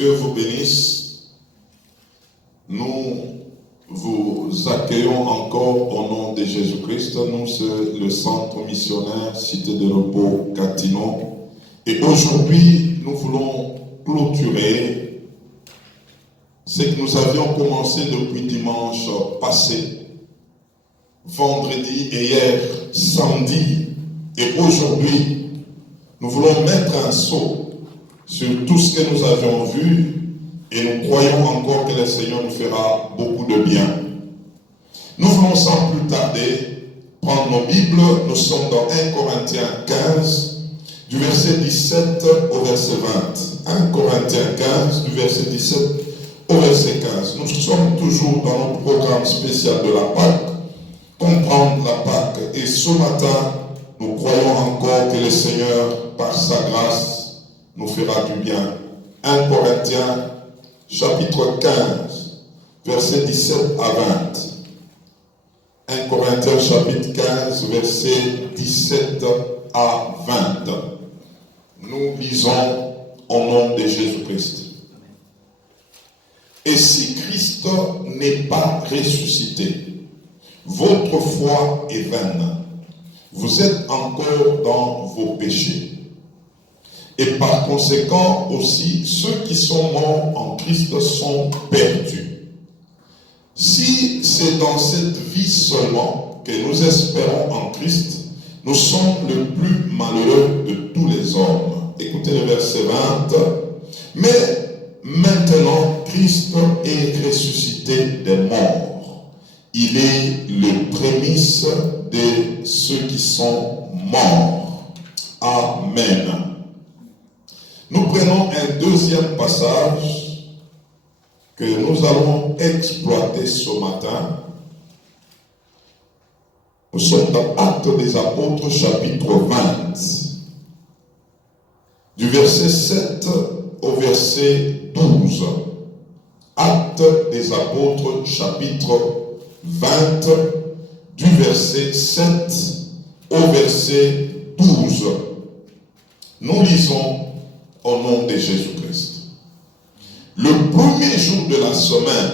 Dieu vous bénisse. Nous vous accueillons encore au nom de Jésus-Christ. Nous, c'est le centre missionnaire Cité de Repos Gatineau. Et aujourd'hui, nous voulons clôturer ce que nous avions commencé depuis dimanche passé, vendredi et hier, samedi. Et aujourd'hui, nous voulons mettre un sceau sur tout ce que nous avions vu et nous croyons encore que le Seigneur nous fera beaucoup de bien. Nous voulons sans plus tarder prendre nos Bibles. Nous sommes dans 1 Corinthiens 15, du verset 17 au verset 20. 1 Corinthiens 15, du verset 17 au verset 15. Nous sommes toujours dans notre programme spécial de la Pâque, comprendre la Pâque. Et ce matin, nous croyons encore que le Seigneur, par sa grâce, nous fera du bien. 1 Corinthiens, chapitre 15, verset 17 à 20. 1 Corinthiens, chapitre 15, verset 17 à 20. Nous lisons au nom de Jésus-Christ. Et si Christ n'est pas ressuscité, votre foi est vaine. Vous êtes encore dans vos péchés. Et par conséquent aussi, ceux qui sont morts en Christ sont perdus. Si c'est dans cette vie seulement que nous espérons en Christ, nous sommes le plus malheureux de tous les hommes. Écoutez le verset 20. Mais maintenant, Christ est ressuscité des morts. Il est le prémisse de ceux qui sont morts. Amen. Nous prenons un deuxième passage que nous allons exploiter ce matin. Nous sommes dans Actes des Apôtres, chapitre 20, du verset 7 au verset 12. Actes des Apôtres, chapitre 20, du verset 7 au verset 12. Nous lisons au nom de Jésus-Christ. Le premier jour de la semaine,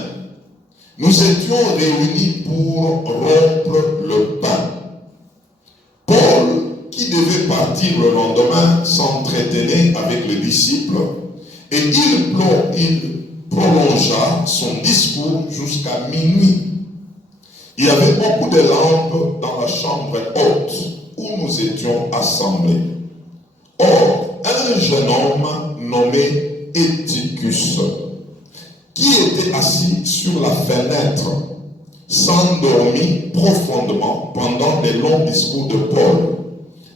nous étions réunis pour rompre le pain. Paul, qui devait partir le lendemain, s'entretenait avec les disciples et il prolongea son discours jusqu'à minuit. Il y avait beaucoup de lampes dans la chambre haute où nous étions assemblés. Or, un jeune homme nommé Eutychus, qui était assis sur la fenêtre, s'endormit profondément pendant les longs discours de Paul.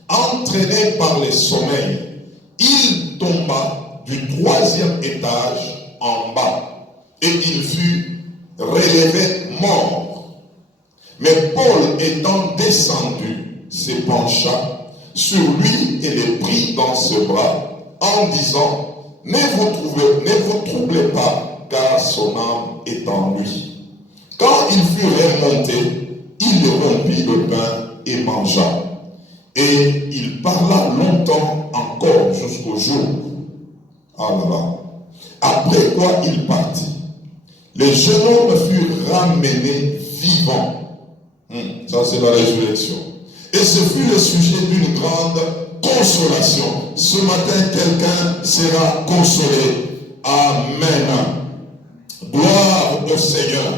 Entraîné par le sommeil, il tomba du 3e étage en bas et il fut relevé mort. Mais Paul étant descendu, se pencha sur lui et le prit dans ses bras en disant: ne vous troublez pas, car son âme est en lui. Quand il fut remonté, il rompit le pain et mangea. Et il parla longtemps encore jusqu'au jour. Allah. Après quoi il partit. Le jeune homme fut ramené vivant. Ça c'est la résurrection. Et ce fut le sujet d'une grande consolation. Ce matin, quelqu'un sera consolé. Amen. Gloire au Seigneur.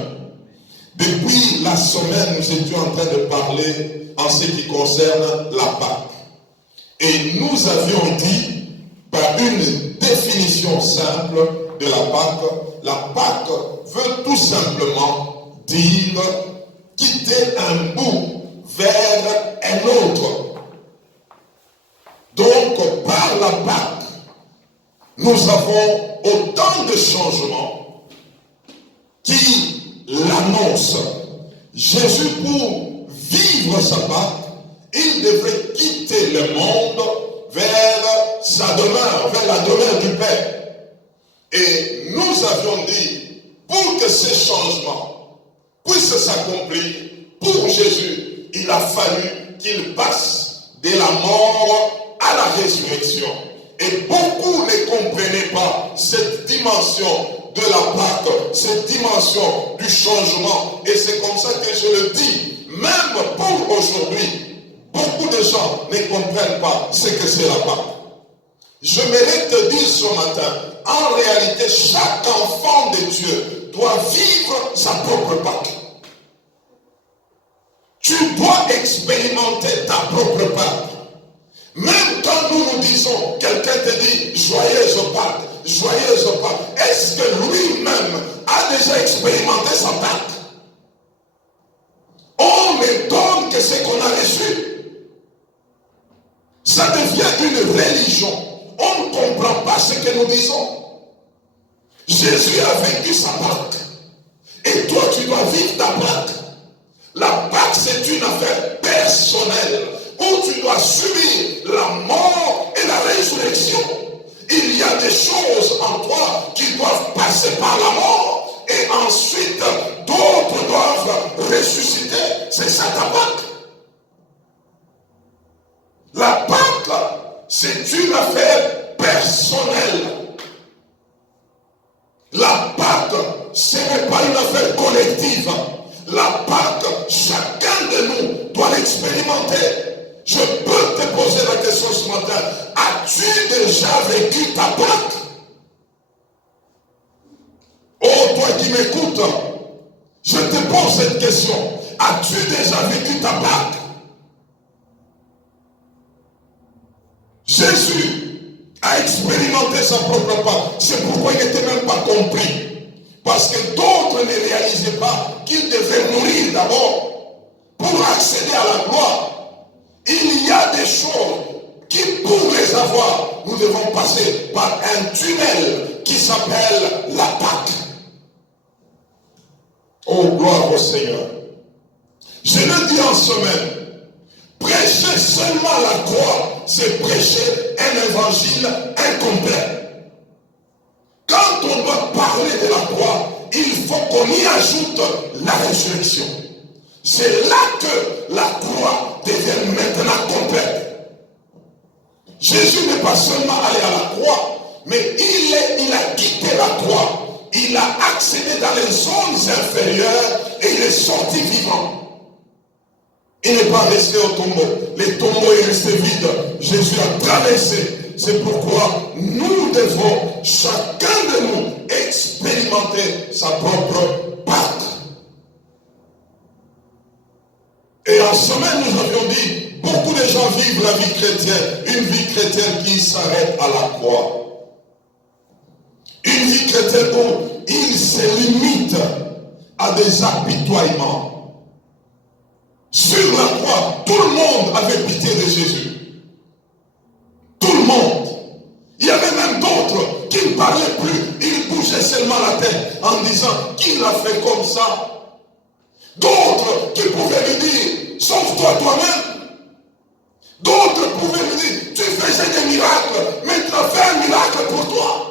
Depuis la semaine, nous étions en train de parler en ce qui concerne la Pâque. Et nous avions dit, par une définition simple de la Pâque veut tout simplement dire quitter un bout vers un autre. Donc, par la Pâque, nous avons autant de changements qui l'annoncent. Jésus, pour vivre sa Pâque, il devrait quitter le monde vers sa demeure, vers la demeure du Père. Et nous avions dit, pour que ces changements puissent s'accomplir, pour Jésus, il a fallu qu'il passe de la mort à la résurrection. Et beaucoup ne comprenaient pas cette dimension dimension de la Pâque, cette dimension du changement. Et c'est comme ça que je le dis, même pour aujourd'hui, beaucoup de gens ne comprennent pas ce que c'est la Pâque. Je mérite te dire ce matin, en réalité, chaque enfant de Dieu doit vivre sa propre Pâque. Tu dois expérimenter ta propre Pâque. Même quand nous disons, quelqu'un te dit joyeuse Pâque, joyeuse Pâque, est-ce que lui-même a déjà expérimenté sa Pâque? On ne donne que ce qu'on a reçu. Ça devient une religion. On ne comprend pas ce que nous disons. Jésus a vécu sa Pâque. Et toi, tu dois vivre ta Pâque. La Pâque, c'est une affaire personnelle où tu dois subir la mort et la résurrection. Il y a des choses en toi qui doivent passer par la mort et ensuite d'autres doivent ressusciter. C'est ça ta Pâque. La Pâque, c'est une affaire personnelle. La Pâque, ce n'est pas une affaire collective. La Pâque, chacun de nous doit l'expérimenter. Je peux te poser la question ce matin. As-tu déjà vécu ta Pâque? Oh, toi qui m'écoutes, je te pose cette question. As-tu déjà vécu ta Pâque? Jésus a expérimenté sa propre Pâque. C'est pourquoi il n'était même pas compris. Parce que d'autres ne réalisaient pas qu'il devait mourir d'abord pour accéder à la gloire. Il y a des choses qui, pour les avoir, nous devons passer par un tunnel qui s'appelle la Pâque. Oh, gloire au Seigneur. Je le dis en semaine, prêcher seulement la croix, c'est prêcher un évangile incomplet. Quand on doit parler de la croix, il faut qu'on y ajoute la résurrection. C'est là que la croix devient maintenant complète. Jésus n'est pas seulement allé à la croix, mais il a quitté la croix. Il a accédé dans les zones inférieures et il est sorti vivant. Il n'est pas resté au tombeau. Le tombeau est resté vide. Jésus a traversé. C'est pourquoi nous devons, chacun de nous, expérimenter sa propre Pâque. Et en semaine, nous avions dit, beaucoup de gens vivent la vie chrétienne, une vie chrétienne qui s'arrête à la croix. Une vie chrétienne où il se limite à des apitoiements. Sur la croix, tout le monde avait pitié de Jésus. Tout le monde. Il y avait même d'autres qui ne parlaient plus. Ils bougeaient seulement la tête en disant qu'il a fait comme ça. D'autres qui pouvaient lui dire, sauve-toi toi-même. D'autres pouvaient lui dire, tu faisais des miracles, mais tu as fait un miracle pour toi.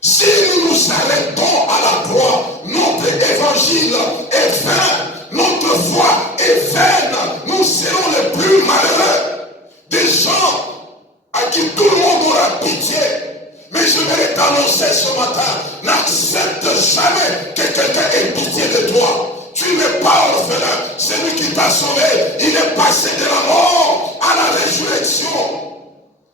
Si nous nous arrêtons à la croix, notre évangile est vain, notre foi est vaine, nous serons les plus malheureux. Des gens à qui tout le monde aura pitié. Mais je vais t'annoncer ce matin, n'accepte jamais que quelqu'un ait pitié de toi. Tu n'es pas orphelin. Celui qui t'a sauvé, il est passé de la mort à la résurrection.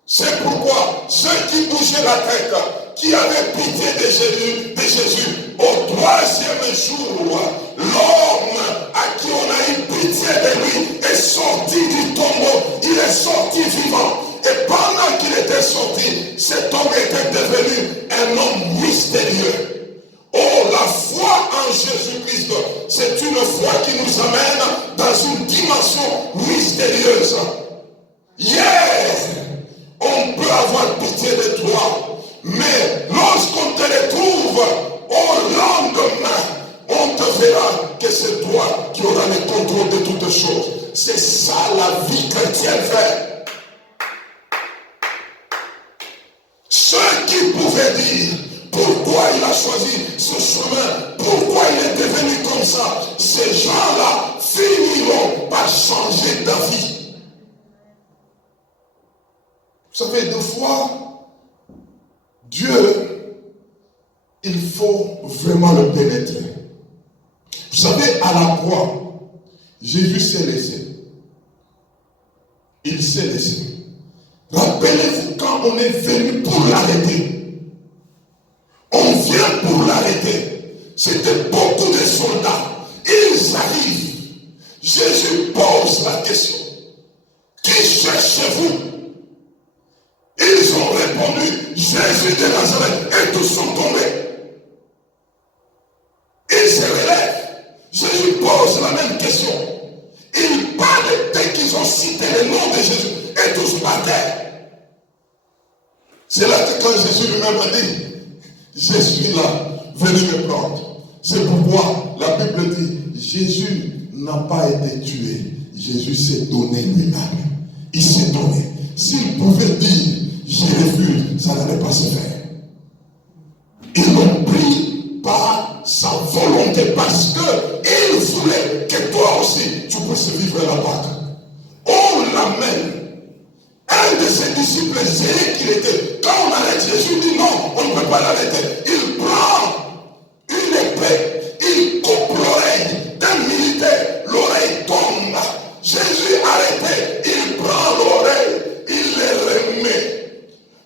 C'est pourquoi ceux qui bougeaient la tête, qui avaient pitié de Jésus, au troisième jour, l'homme à qui on a eu pitié de lui est sorti du tombeau, il est sorti vivant. Et pendant qu'il était sorti, cet homme était devenu un homme mystérieux. Oh, la foi en Jésus-Christ, c'est une foi qui nous amène dans une dimension mystérieuse. On peut avoir pitié de toi, mais lorsqu'on te retrouve au lendemain, on te verra que c'est toi qui auras le contrôle de toutes choses. C'est ça la vie chrétienne fait. Ceux qui pouvaient dire pourquoi il a choisi ce chemin, pourquoi il est devenu comme ça, ces gens-là finiront par changer d'avis. Vous savez, des fois, Dieu, il faut vraiment le pénétrer. Vous savez, à la croix, Jésus s'est laissé. Il s'est laissé. Rappelez-vous quand on est venu pour l'arrêter. On vient pour l'arrêter. C'était beaucoup de soldats. Ils arrivent. Jésus pose la question. Qui cherchez-vous? Ils ont répondu, Jésus de Nazareth, et tous sont tombés. Ils se relèvent. Jésus pose la même question. Ils parlent dès qu'ils ont cité le nom de Jésus, et tous partaient. C'est là que quand Jésus lui-même a dit, je suis là, venez me prendre. C'est pourquoi la Bible dit, Jésus n'a pas été tué. Jésus s'est donné lui-même. Il s'est donné. S'il pouvait dire, j'ai refusé, ça n'allait pas se faire. Ils l'ont pris par sa volonté parce qu'il voulait que toi aussi, tu puisses vivre la Pâque. On l'amène. Un de ses disciples, c'est qu'il était. Quand on arrête Jésus, dit non, on ne peut pas l'arrêter. Il prend une épée, il coupe l'oreille d'un militaire, l'oreille tombe. Jésus arrêté, il prend l'oreille, il les remet.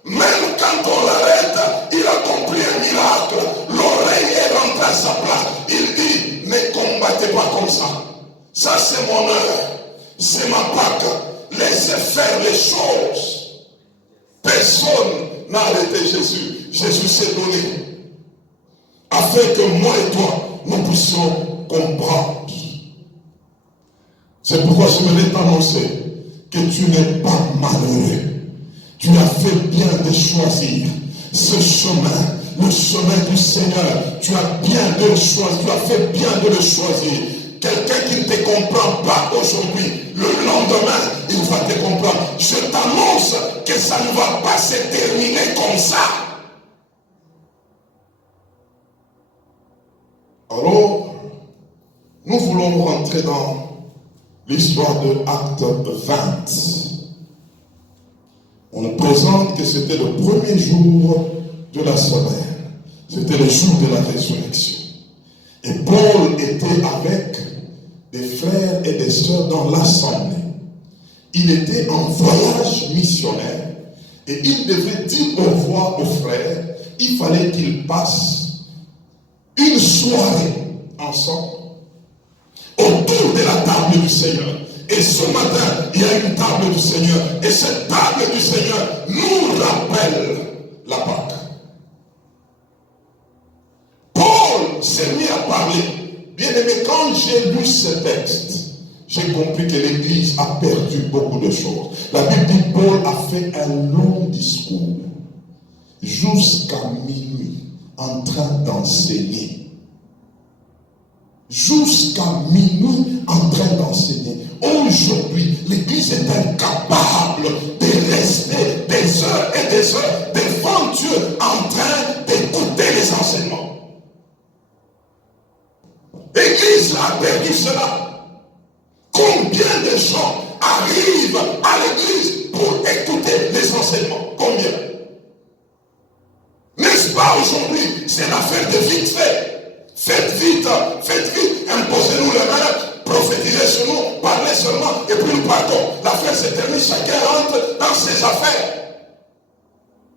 Même quand on l'arrête, il a accompli un miracle. L'oreille est rentrée à sa place. Il dit, ne combattez pas comme ça. Ça c'est mon heure. C'est ma Pâque. Laissez faire les choses. Personne n'a arrêté Jésus. Jésus s'est donné. Afin que moi et toi, nous puissions comprendre. C'est pourquoi je voulais t'annoncer que tu n'es pas malheureux. Tu as fait bien de choisir ce chemin, le chemin du Seigneur. Tu as bien de le choisir, tu as fait bien de le choisir. Quelqu'un qui ne te comprend pas aujourd'hui, le lendemain, il va te comprendre. Je t'annonce que ça ne va pas se terminer comme ça. Alors, nous voulons rentrer dans l'histoire de Acte 20. On nous présente que c'était le premier jour de la semaine. C'était le jour de la résurrection. Et Paul était avec des frères et des sœurs dans l'assemblée. Il était en voyage missionnaire et il devait dire au revoir aux frères. Il fallait qu'ils passent une soirée ensemble autour de la table du Seigneur. Et ce matin, il y a une table du Seigneur. Et cette table du Seigneur nous rappelle la Pâque. Paul s'est mis à parler. Bien aimé, quand j'ai lu ce texte, j'ai compris que l'Église a perdu beaucoup de choses. La Bible dit que Paul a fait un long discours jusqu'à minuit en train d'enseigner. Jusqu'à minuit en train d'enseigner. Aujourd'hui, l'Église est incapable de rester des heures et des heures devant Dieu en train d'écouter les enseignements. L'Église a perdu cela. Combien de gens arrivent à l'Église pour écouter les enseignements? Combien? N'est-ce pas aujourd'hui? C'est l'affaire de vite fait. Faites vite, imposez-nous les mains, prophétisez sur nous, parlez seulement, et puis nous partons. L'affaire se termine, chacun rentre dans ses affaires.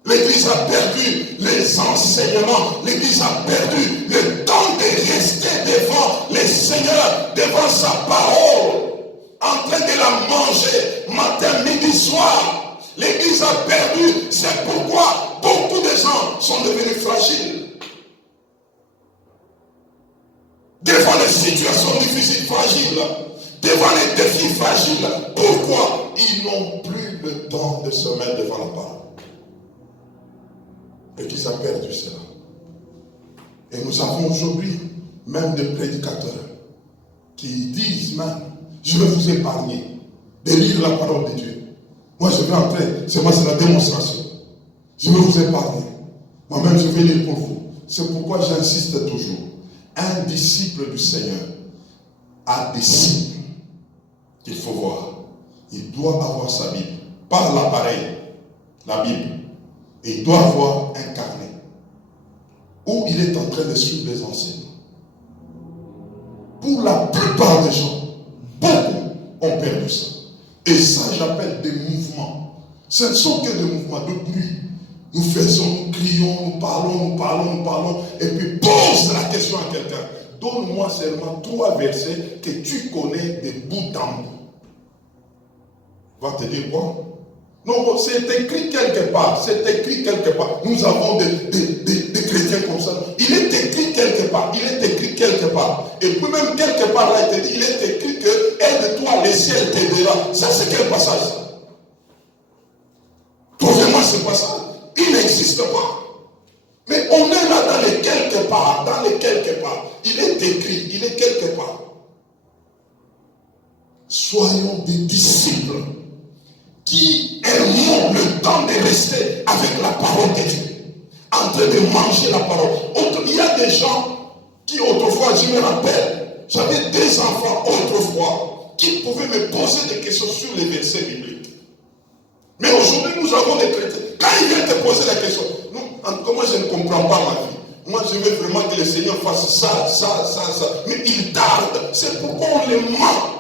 L'Église a perdu les enseignements, l'Église a perdu le temps de rester devant les seigneurs, devant sa parole, en train de la manger matin, midi, soir. L'Église a perdu, c'est pourquoi beaucoup de gens sont devenus fragiles. Devant les situations difficiles, fragiles, devant les défis fragiles. Pourquoi? Ils n'ont plus le temps de se mettre devant la parole. Et qu'ils ont perdu cela. Et nous avons aujourd'hui même des prédicateurs qui disent même, je vais vous épargner de lire la parole de Dieu. Moi je vais entrer, c'est la démonstration. Je vais vous épargner. Moi-même je vais lire pour vous. C'est pourquoi j'insiste toujours. Un disciple du Seigneur a des signes qu'il faut voir. Il doit avoir sa Bible. Pas l'appareil, la Bible. Et il doit avoir un carnet où il est en train de suivre les enseignements. Pour la plupart des gens, beaucoup ont perdu ça. Et ça, j'appelle des mouvements. Ce ne sont que des mouvements de bruit. Nous faisons, nous crions, nous parlons, et puis pose la question à quelqu'un. Donne-moi seulement 3 versets que tu connais de bout en bout. Va te dire quoi? Non, c'est écrit quelque part. C'est écrit quelque part. Nous avons des chrétiens comme ça. Il est écrit quelque part. Il est écrit quelque part. Et puis même quelque part là, il est écrit que aide-toi, le ciel t'aidera. Ça, c'est quel passage? Trouvez-moi ce passage. Il n'existe pas. Mais on est là dans les quelque part. Dans les quelque part. Il est écrit. Il est quelque part. Soyons des disciples qui aimons le temps de rester avec la parole de Dieu, en train de manger la parole. Il y a des gens qui autrefois, je me rappelle, j'avais des enfants autrefois qui pouvaient me poser des questions sur les versets bibliques. Mais aujourd'hui, nous avons des chrétiens. Quand ils viennent te poser la question, moi je ne comprends pas ma vie. Moi je veux vraiment que le Seigneur fasse ça. Mais il tarde. C'est pourquoi on les ment.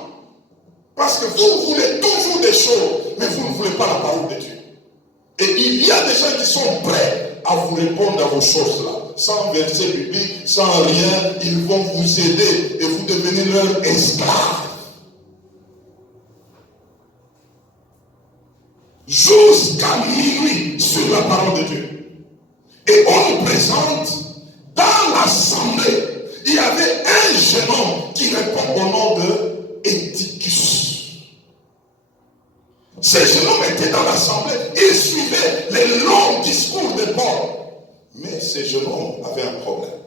Parce que vous voulez toujours des choses, mais vous ne voulez pas la parole de Dieu. Et il y a des gens qui sont prêts à vous répondre à vos choses là. Sans verset biblique, sans rien, ils vont vous aider et vous devenez leur esclave. Jusqu'à minuit sur la parole de Dieu. Et on nous présente dans l'assemblée, il y avait un jeune homme qui répond au nom de Éticus. Ce jeune homme était dans l'assemblée, il suivait les longs discours de Paul. Mais ce jeune homme avait un problème.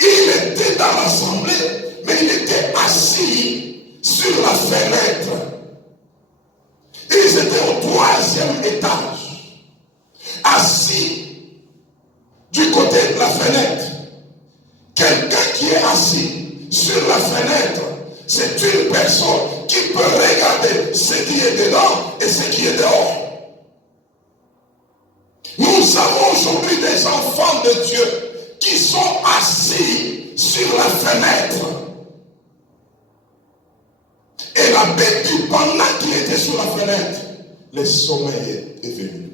Il était dans l'assemblée, mais il était assis sur la fenêtre. Ils étaient au 3e étage, assis du côté de la fenêtre. Quelqu'un qui est assis sur la fenêtre, c'est une personne qui peut regarder ce qui est dedans et ce qui est dehors. Nous avons aujourd'hui des enfants de Dieu qui sont assis sur la fenêtre. Et la Bible dit, pendant qu'il était sur la fenêtre, le sommeil est venu.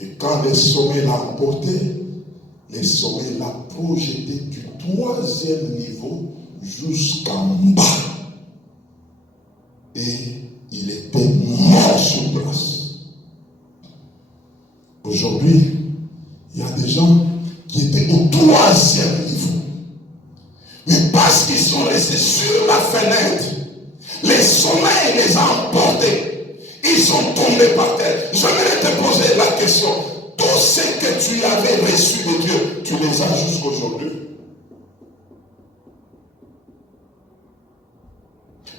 Et quand le sommeil l'a emporté, le sommeil l'a projeté du 3e niveau jusqu'en bas. Et il était mort sur place. Aujourd'hui, il y a des gens qui étaient au 3e niveau. Mais parce qu'ils sont restés sur la fenêtre, les sommeils les a emportés. Ils sont tombés par terre. J'aimerais te poser la question. Tout ce que tu avais reçu de Dieu, tu les as jusqu'aujourd'hui.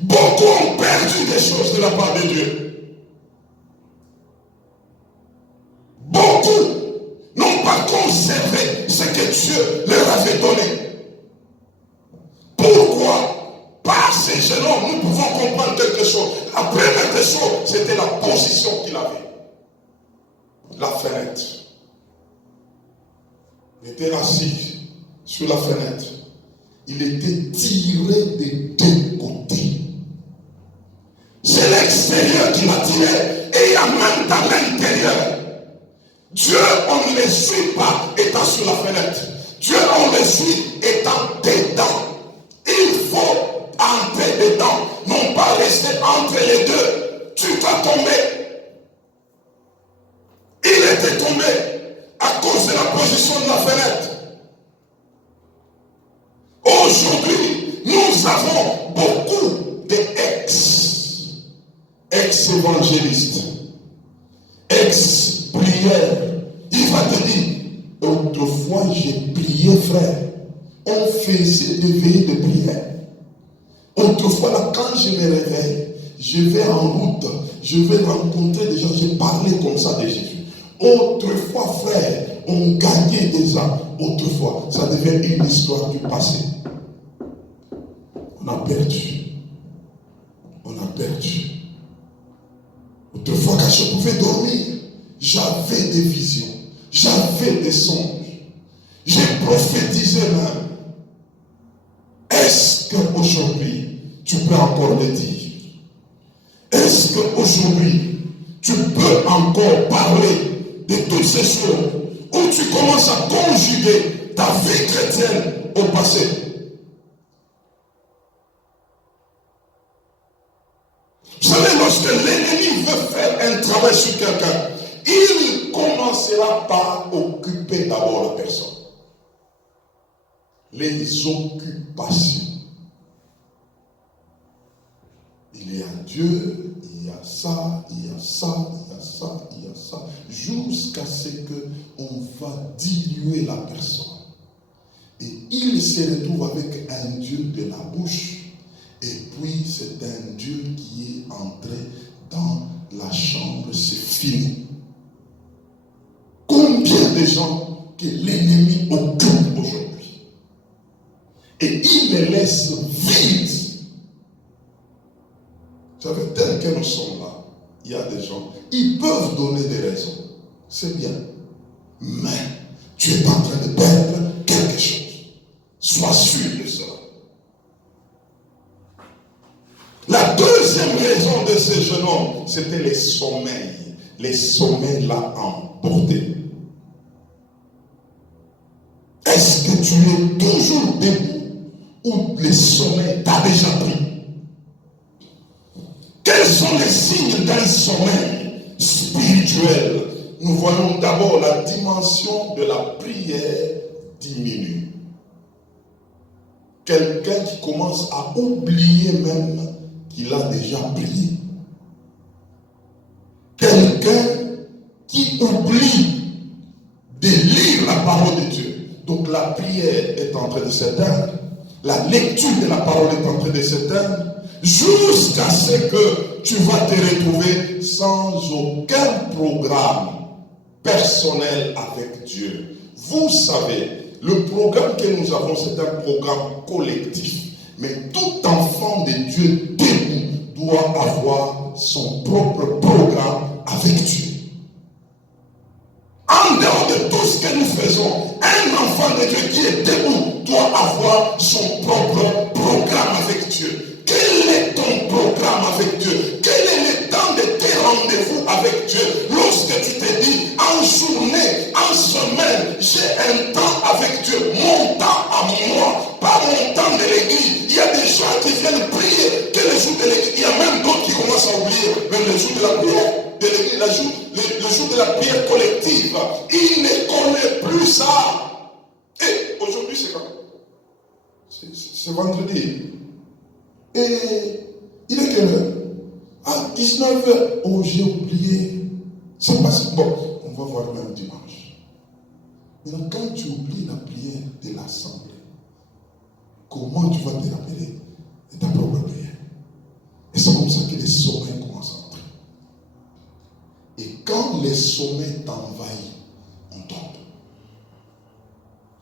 Beaucoup ont perdu des choses de la part de Dieu. Beaucoup n'ont pas conservé ce que Dieu leur avait donné. Pourquoi? Par ces jeunes hommes, nous pouvons comprendre quelque chose. La première des choses, c'était la position qu'il avait. La fenêtre. Il était assis sur la fenêtre. Il était tiré des 2 côtés. C'est l'extérieur qui l'a tiré. Et il y a même dans l'intérieur. Dieu, on ne le suit pas étant sur la fenêtre. Dieu, on le suit étant dedans. Il faut entrer dedans, non pas rester entre les deux. Tu dois tomber. Il était tombé à cause de la position de la fenêtre. Aujourd'hui, nous avons beaucoup d'ex-évangélistes, ex-prières. Il va te dire, autrefois j'ai prié, frère. On faisait des veillées de prière. Autrefois, là, quand je me réveille, je vais en route, je vais rencontrer des gens, je parlais comme ça de Jésus. Autrefois, frère, on gagnait des âmes. Autrefois, ça devient une histoire du passé. On a perdu. On a perdu. Autrefois, quand je pouvais dormir, j'avais des visions, j'avais des songes, j'ai prophétisé même. Est-ce qu'aujourd'hui, tu peux encore le dire? Est-ce qu'aujourd'hui, tu peux encore parler de toutes ces choses où tu commences à conjuguer ta vie chrétienne au passé? Vous savez, lorsque l'ennemi veut faire un travail sur quelqu'un, il commencera par occuper d'abord la personne. Les occupations. Il y a Dieu, il y a ça, il y a ça, il y a ça, il y a ça, jusqu'à ce qu'on va diluer la personne. Et il se retrouve avec un Dieu de la bouche, et puis c'est un Dieu qui est entré dans la chambre, c'est fini. Combien de gens que l'ennemi occupe aujourd'hui? Et il les laisse vides. Vous savez, tel que nous sommes là, il y a des gens, ils peuvent donner des raisons. C'est bien. Mais tu es en train de perdre quelque chose. Sois sûr de cela. La deuxième raison de ce jeune homme, c'était les sommeils. Les sommeils l'ont emporté. Est-ce que tu es toujours debout ou les sommeils t'ont déjà pris? Quels sont les signes d'un sommeil spirituel? Nous voyons d'abord la dimension de la prière diminue. Quelqu'un qui commence à oublier même qu'il a déjà prié. Quelqu'un qui oublie de lire la parole de Dieu. Donc la prière est en train de s'éteindre. La lecture de la parole est en train de s'éteindre. Jusqu'à ce que tu vas te retrouver sans aucun programme personnel avec Dieu. Vous savez, le programme que nous avons, c'est un programme collectif. Mais tout enfant de Dieu debout doit avoir son propre programme avec Dieu. En dehors de tout ce que nous faisons, un enfant de Dieu qui est debout doit avoir son propre programme avec Dieu. Quel est ton programme avec Dieu? Quel est le temps de tes rendez-vous avec Dieu? Lorsque tu te dis, en journée, en semaine, j'ai un temps avec Dieu, mon temps à moi, pas mon temps de l'église. Il y a des gens qui viennent prier que les jours de l'église. Il y a même d'autres qui commencent à oublier, même les jours de la prière de l'église, le jour de la prière collective. Ils ne connaissent plus ça. Et aujourd'hui, c'est quand? C'est vendredi. Et il est quelle heure? À 19h. Oh, j'ai oublié. C'est passé. Bon, on va voir même dimanche. Maintenant, quand tu oublies la prière de l'assemblée, comment tu vas te rappeler de ta propre prière? Et c'est comme ça que les sommeils commencent à entrer. Et quand les sommeils t'envahissent, on tombe.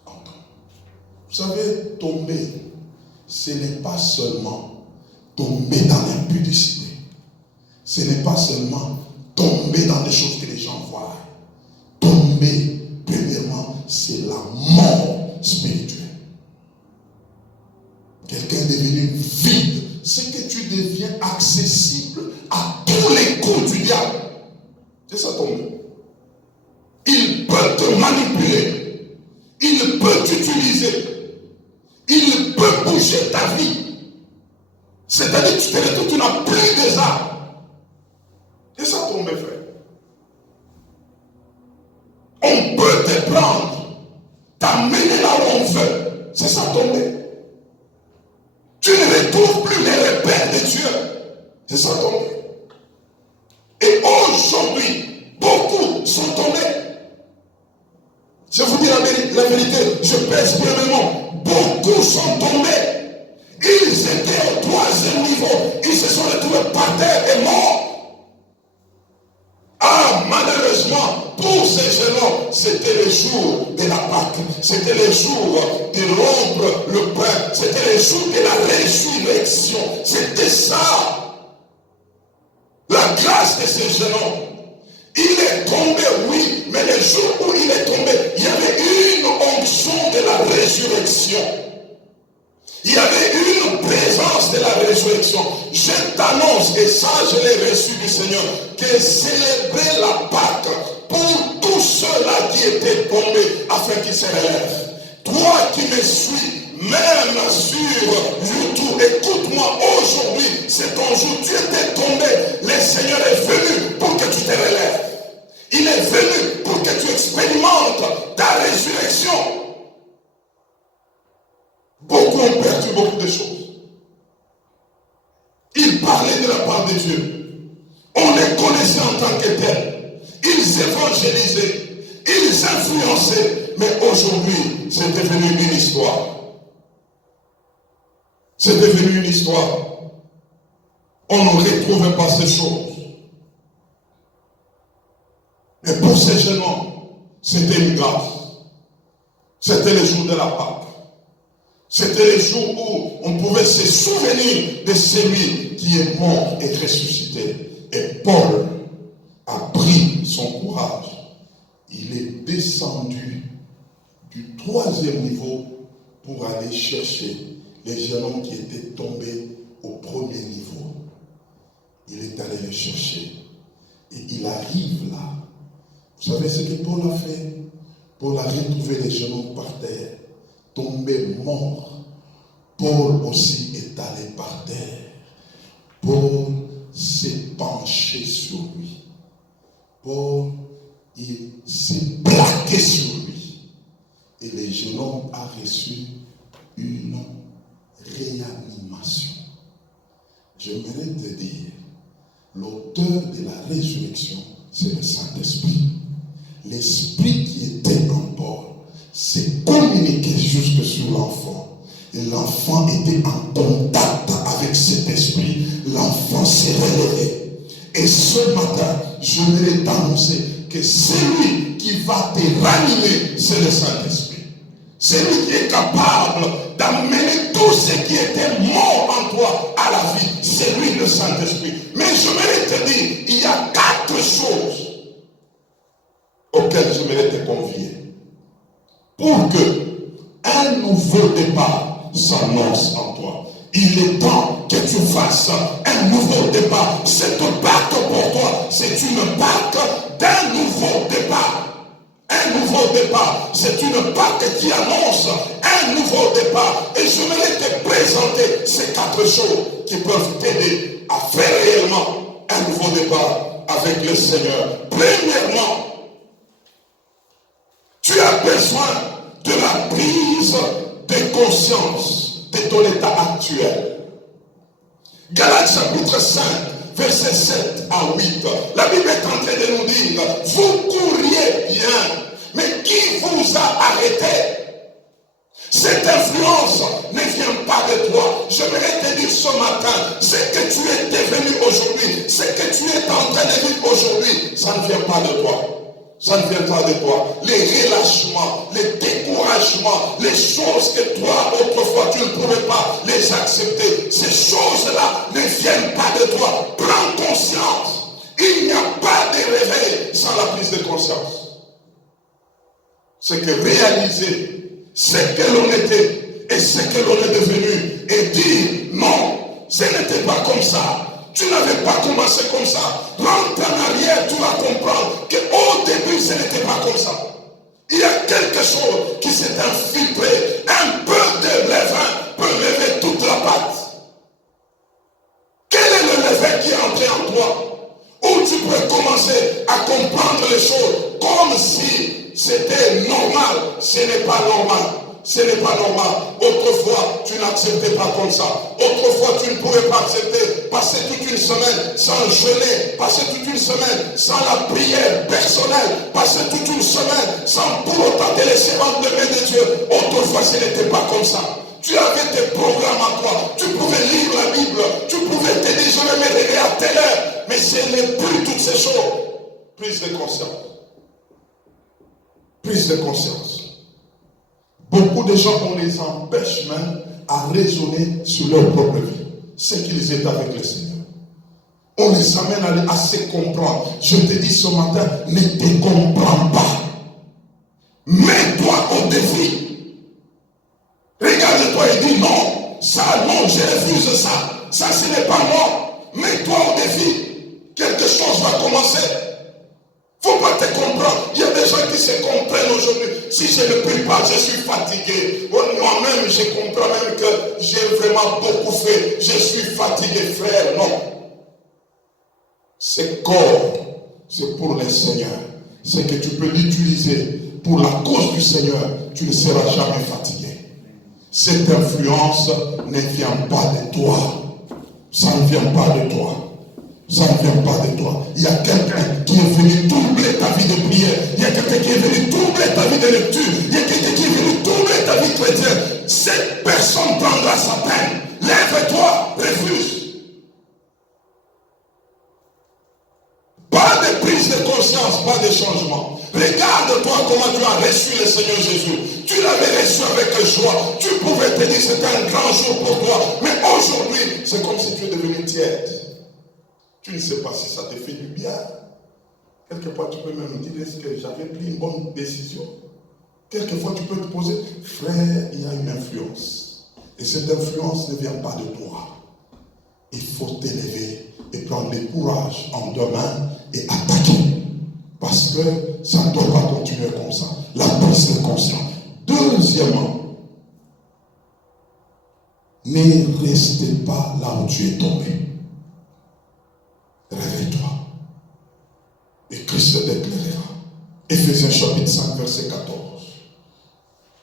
On tombe. Vous savez, tomber, ce n'est pas seulement tomber dans l'impudicité. Ce n'est pas seulement tomber dans des choses que les gens voient. Tomber, premièrement, c'est la mort spirituelle. Quelqu'un est devenu vide. C'est que tu deviens accessible à tous les coups du diable. C'est ça tomber. Il peut te manipuler. Il peut t'utiliser. Il peut bouger ta vie. C'est-à-dire que tu te retrouves, tu n'as plus des armes. C'est ça tomber, frère. On peut te prendre, t'amener là où on veut. C'est ça tomber. Tu ne retrouves plus les repères de Dieu. C'est ça tomber. Et aujourd'hui, beaucoup sont tombés. Je vous dis la vérité, je pèse bien mes mots. Beaucoup sont tombés. Ils étaient au 3e niveau. Ils se sont retrouvés par terre et morts. Ah, malheureusement, pour ces jeunes hommes, c'était le jour de la Pâque. C'était le jour de rompre le pain. C'était le jour de la résurrection. C'était ça. La grâce de ces jeunes hommes. Il est tombé tombé, oui, mais le jour où il est tombé, il y avait une onction de la résurrection. Il y avait une présence de la résurrection. Je t'annonce, et ça je l'ai reçu du Seigneur, que célébrer la Pâque pour tous ceux-là qui étaient tombés, afin qu'ils se relèvent. Toi qui me suis, même sur YouTube, écoute-moi, aujourd'hui, c'est ton jour, tu étais tombé, le Seigneur est venu pour que tu te relèves. Il est venu pour que tu expérimentes ta résurrection. Beaucoup ont perdu beaucoup de choses. Ils parlaient de la part de Dieu. On les connaissait en tant que tels. Ils évangélisaient. Ils influençaient. Mais aujourd'hui, c'est devenu une histoire. C'est devenu une histoire. On ne retrouve pas ces choses. Mais pour ces jeunes hommes, c'était une grâce. C'était le jour de la Pâque. C'était le jour où on pouvait se souvenir de celui qui est mort et ressuscité. Et Paul a pris son courage. Il est descendu du 3e niveau pour aller chercher les jeunes hommes qui étaient tombés au 1er niveau. Il est allé les chercher. Et il arrive là. Vous savez ce que Paul a fait? Paul a retrouvé les jeunes hommes par terre, tombés morts. Paul aussi est allé par terre. Paul s'est penché sur lui. Paul, il s'est plaqué sur lui. Et le jeune homme a reçu une réanimation. J'aimerais te dire, l'auteur de la résurrection, c'est le Saint-Esprit. L'Esprit qui était en Paul s'est communiqué jusque sur l'enfant. Et l'enfant était en contact avec cet esprit. L'enfant s'est relevé. Et ce matin, je voudrais t'annoncer que celui qui va te ranimer, c'est le Saint-Esprit. Celui qui est capable d'amener tout ce qui était mort en toi à la vie, c'est lui le Saint-Esprit. Mais je voudrais te dire, il y a 4 choses auxquelles je voudrais te convier pour que un nouveau départ s'annonce en toi. Il est temps que tu fasses un nouveau départ. Cette Pâque pour toi, c'est une Pâque d'un nouveau départ. Un nouveau départ, c'est une Pâque qui annonce un nouveau départ. Et je vais te présenter ces 4 choses qui peuvent t'aider à faire réellement un nouveau départ avec le Seigneur. Premièrement, tu as besoin de la prise de conscience de ton état actuel. Galates chapitre 5, versets 7 à 8. La Bible est en train de nous dire, vous courriez bien, mais qui vous a arrêté? Cette influence ne vient pas de toi. Je voudrais te dire ce matin, ce que tu es devenu aujourd'hui, ce que tu es en train de vivre aujourd'hui, ça ne vient pas de toi. Ça ne vient pas de toi. Les relâchements, les découragements, les choses que toi, autrefois, tu ne pouvais pas les accepter. Ces choses-là ne viennent pas de toi. Prends conscience. Il n'y a pas de réveil sans la prise de conscience. C'est que réaliser ce que l'on était et ce que l'on est devenu et dire non, ce n'était pas comme ça. Tu n'avais pas commencé comme ça. Rentre en arrière, tu vas comprendre qu'au début, ce n'était pas comme ça. Il y a quelque chose qui s'est infiltré. Un peu de levain peut lever toute la pâte. Quel est le levain qui est entré en toi? Où tu peux commencer à comprendre les choses comme si c'était normal. Ce n'est pas normal. Ce n'est pas normal. Autrefois, tu n'acceptais pas comme ça. Autrefois, tu ne pouvais pas accepter. Passer toute une semaine sans jeûner. Passer toute une semaine sans la prière personnelle. Passer toute une semaine sans pour autant te laisser entre les mains de Dieu. Autrefois, ce n'était pas comme ça. Tu avais tes programmes à toi. Tu pouvais lire la Bible. Tu pouvais te dire, je vais me réveiller à telle heure. Mais ce n'est plus toutes ces choses. Prise de conscience. Prise de conscience. Beaucoup de gens, on les empêche même à raisonner sur leur propre vie. C'est qu'ils étaient avec le Seigneur. On les amène à se comprendre. Je te dis ce matin, ne te comprends pas. Mets-toi au défi. Regarde-toi et dis non, ça non, je refuse ça. Ça, ce n'est pas moi. Mets-toi au défi. Quelque chose va commencer. Il ne faut pas te comprendre. Il y a des gens qui se comprennent aujourd'hui. Si je ne prie pas, je suis fatigué. Moi-même, je comprends même que j'ai vraiment beaucoup fait. Je suis fatigué, frère. Non. Ce corps, c'est pour le Seigneur. C'est que tu peux l'utiliser pour la cause du Seigneur. Tu ne seras jamais fatigué. Cette influence ne vient pas de toi. Ça ne vient pas de toi. Ça ne vient pas de toi. Il y a quelqu'un qui est venu troubler ta vie de prière. Il y a quelqu'un qui est venu troubler ta vie de lecture. Il y a quelqu'un qui est venu troubler ta vie chrétienne. Cette personne prendra sa peine. Lève-toi, refuse. Pas de prise de conscience, pas de changement. Regarde-toi comment tu as reçu le Seigneur Jésus. Tu l'avais reçu avec joie. Tu pouvais te dire c'était un grand jour pour toi. Mais aujourd'hui, c'est comme si tu es devenu tiède. Tu ne sais pas si ça te fait du bien. Quelquefois, tu peux même dire, est-ce que j'avais pris une bonne décision? Quelquefois, tu peux te poser, frère, il y a une influence. Et cette influence ne vient pas de toi. Il faut t'élever et prendre le courage en deux mains et attaquer. Parce que ça ne doit pas continuer comme ça. La prise de conscience. Deuxièmement, ne restez pas là où tu es tombé. Réveille-toi. Et Christ t'éclairera. Éphésiens chapitre 5, verset 14.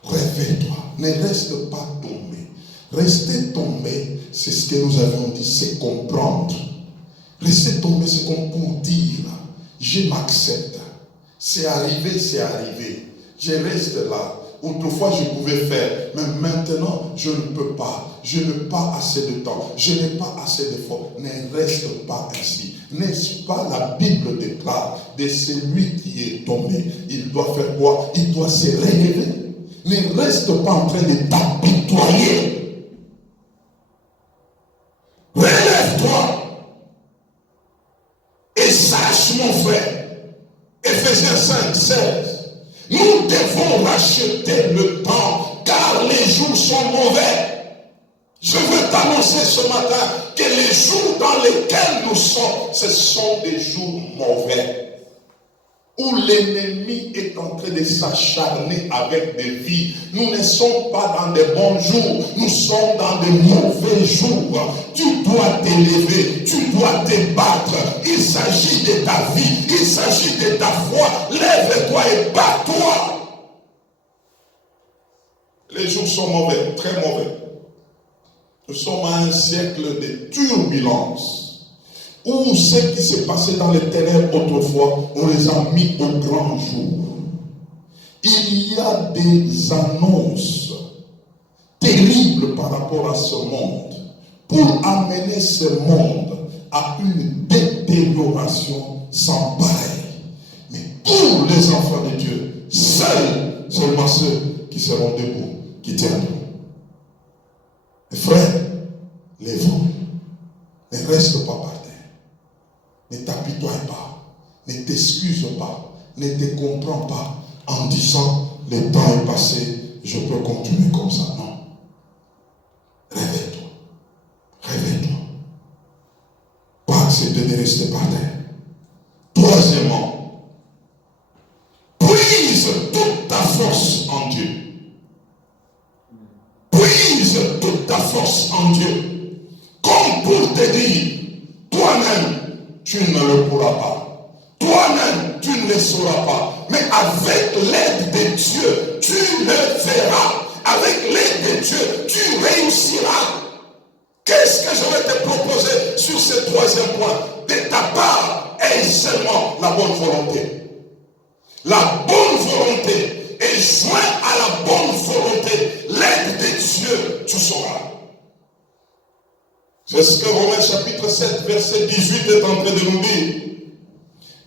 Réveille-toi. Ne reste pas tombé. Rester tombé, c'est ce que nous avions dit, c'est comprendre. Rester tombé, c'est comme pour dire, je m'accepte. C'est arrivé, c'est arrivé. Je reste là. Autrefois, je pouvais faire, mais maintenant, je ne peux pas. Je n'ai pas assez de temps. Je n'ai pas assez d'efforts. Ne reste pas ainsi. N'est-ce pas la Bible déclare de celui qui est tombé, il doit faire quoi? Il doit se relever. Ne reste pas en train de t'apitoyer. Relève-toi. Et sache, mon frère, Éphésiens 5, 16, nous devons racheter le temps, car les jours sont mauvais. Je veux t'annoncer ce matin que les jours dans lesquels nous sommes, ce sont des jours mauvais. Où l'ennemi est en train de s'acharner avec des vies. Nous ne sommes pas dans des bons jours, nous sommes dans des mauvais jours. Tu dois t'élever, tu dois te battre. Il s'agit de ta vie, il s'agit de ta foi. Lève-toi et bats-toi. Les jours sont mauvais, très mauvais. Nous sommes à un siècle de turbulence, où ce qui s'est passé dans les ténèbres autrefois, on les a mis au grand jour. Il y a des annonces terribles par rapport à ce monde, pour amener ce monde à une détérioration sans pareil. Mais pour les enfants de Dieu, seulement ceux qui seront debout, qui tiendront. Mes frères, lève-vous. Ne reste pas par terre. Ne t'apitoie pas. Ne t'excuse pas. Ne te comprends pas en disant le temps est passé, je peux continuer comme ça. Non. Réveille-toi. Réveille-toi. Pas accepter de rester par terre. Troisièmement, puise toute ta force en Dieu. Puise toute ta force en Dieu. Comme pour te dire, toi-même, tu ne le pourras pas. Toi-même, tu ne le sauras pas. Mais avec l'aide de Dieu, tu le feras. Avec l'aide de Dieu, tu réussiras. Qu'est-ce que je vais te proposer sur ce troisième point? De ta part est seulement la bonne volonté. La bonne volonté. Et joint à la bonne volonté, l'aide de Dieu, tu sauras. C'est ce que Romains chapitre 7, verset 18 est en train de nous dire.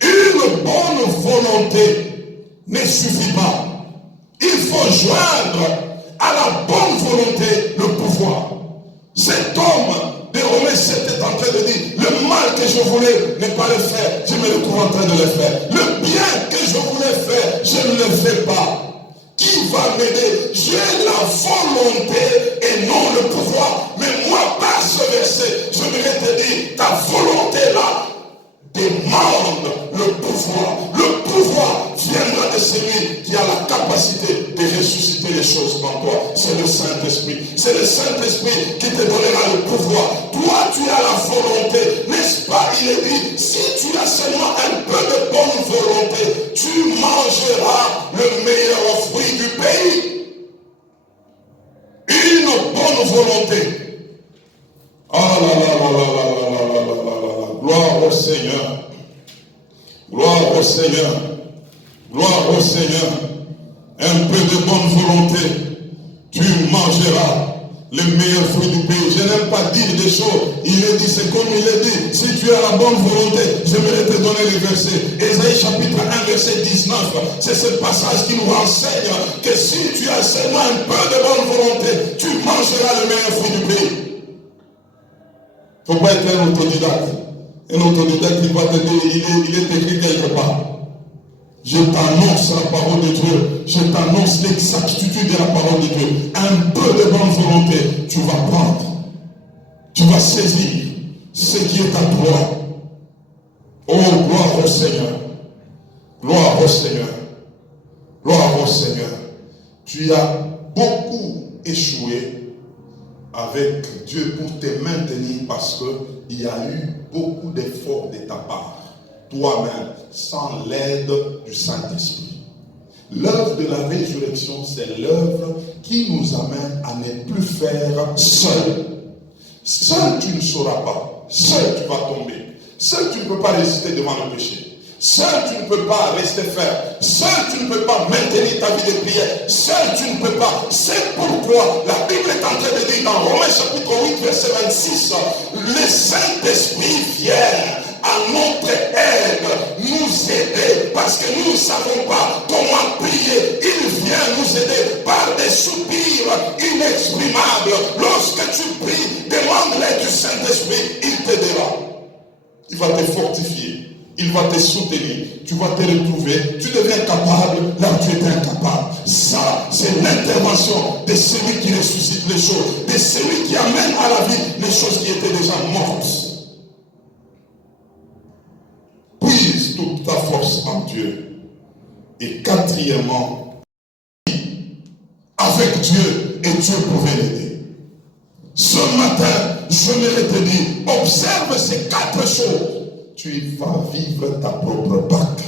Une bonne volonté ne suffit pas. Il faut joindre à la bonne volonté le pouvoir. Cet homme de Romains 7 est en train de dire, le mal que que je voulais ne pas le faire, je me retrouve en train de le faire. Le bien que je voulais faire, je ne le fais pas. Qui va m'aider? J'ai la volonté et non le pouvoir. Mais moi, par ce verset, je voudrais te dire, ta volonté là demande le pouvoir. Le pouvoir viendra de celui qui a la capacité de ressusciter les choses en toi. C'est le Saint-Esprit. C'est le Saint-Esprit qui te donnera le pouvoir. Toi, tu as la volonté. N'est-ce pas? Il est dit, si tu as seulement un peu de bonne volonté, tu mangeras le meilleur fruit du pays. Une bonne volonté. Ah là là là là là là là là là là là. Gloire au Seigneur. Gloire au Seigneur. Gloire au Seigneur. Un peu de bonne volonté. Tu mangeras le meilleur fruit du pays. Je n'aime pas dire des choses. Il est dit, c'est comme il est dit. Si tu as la bonne volonté, j'aimerais te donner les versets. Ésaïe chapitre 1, verset 19. C'est ce passage qui nous renseigne que si tu as seulement un peu de bonne volonté, tu mangeras le meilleur fruit du pays. Il ne faut pas être un autodidacte. Un autodidacte, il va te dire, il est écrit quelque part. Je t'annonce la parole de Dieu. Je t'annonce l'exactitude de la parole de Dieu. Un peu de bonne volonté, tu vas prendre. Tu vas saisir ce qui est à toi. Oh, gloire au Seigneur. Gloire au Seigneur. Gloire au Seigneur. Tu as beaucoup échoué avec Dieu pour te maintenir parce qu'il y a eu beaucoup d'efforts de ta part. Toi-même, sans l'aide du Saint-Esprit. L'œuvre de la résurrection, c'est l'œuvre qui nous amène à ne plus faire seul. Seul, tu ne sauras pas. Seul, tu vas tomber. Seul, tu ne peux pas résister devant le péché. Seul, tu ne peux pas rester ferme. Seul, tu ne peux pas maintenir ta vie de prière. Seul, tu ne peux pas. C'est pourquoi la Bible est en train de dire dans Romains chapitre 8, verset 26, le Saint-Esprit vient à notre aide, nous aider, parce que nous ne savons pas comment prier. Il vient nous aider par des soupirs inexprimables. Lorsque tu pries, demande l'aide du Saint-Esprit, il t'aidera. Il va te fortifier. Il va te soutenir, tu vas te retrouver, tu deviens capable là où tu étais incapable. Ça, c'est l'intervention de celui qui ressuscite les choses, de celui qui amène à la vie les choses qui étaient déjà mortes. Puise toute ta force en Dieu. Et quatrièmement, avec Dieu, et Dieu pouvait l'aider. Ce matin, je voudrais te dire, observe ces 4 choses. Tu vas vivre ta propre Pâque.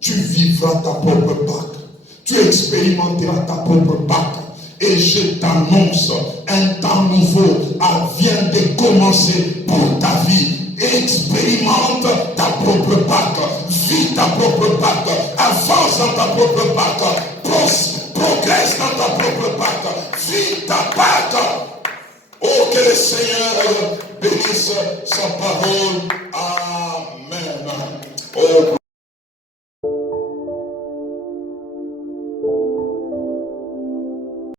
Tu vivras ta propre Pâque. Tu expérimenteras ta propre Pâque. Et je t'annonce, un temps nouveau vient de commencer pour ta vie. Expérimente ta propre Pâque. Vis ta propre Pâque. Avance dans ta propre Pâque. Progresse dans ta propre Pâque. Vis ta Pâque. Oh, que le Seigneur bénisse sa parole.